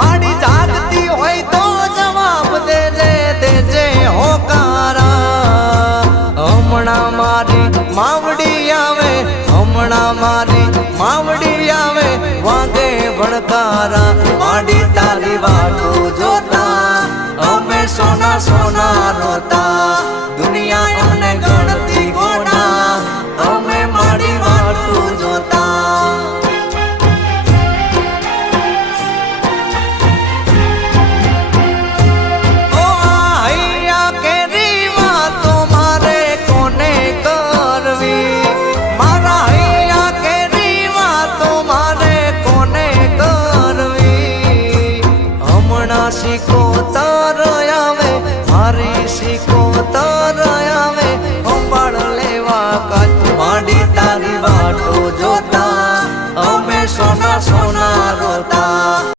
માડી જાગતી હોય તો જવાબ દેજે હોકારા હમણાં મારી માવડી આવે હમણાં મારી માવડી આવે વાગે ભણકારા માડી તારી વાટું જોતા અમે સોના સોના રોતા દુનિયા અમને ગણતી ગોડા અમે માડી વાટું જોતા Chico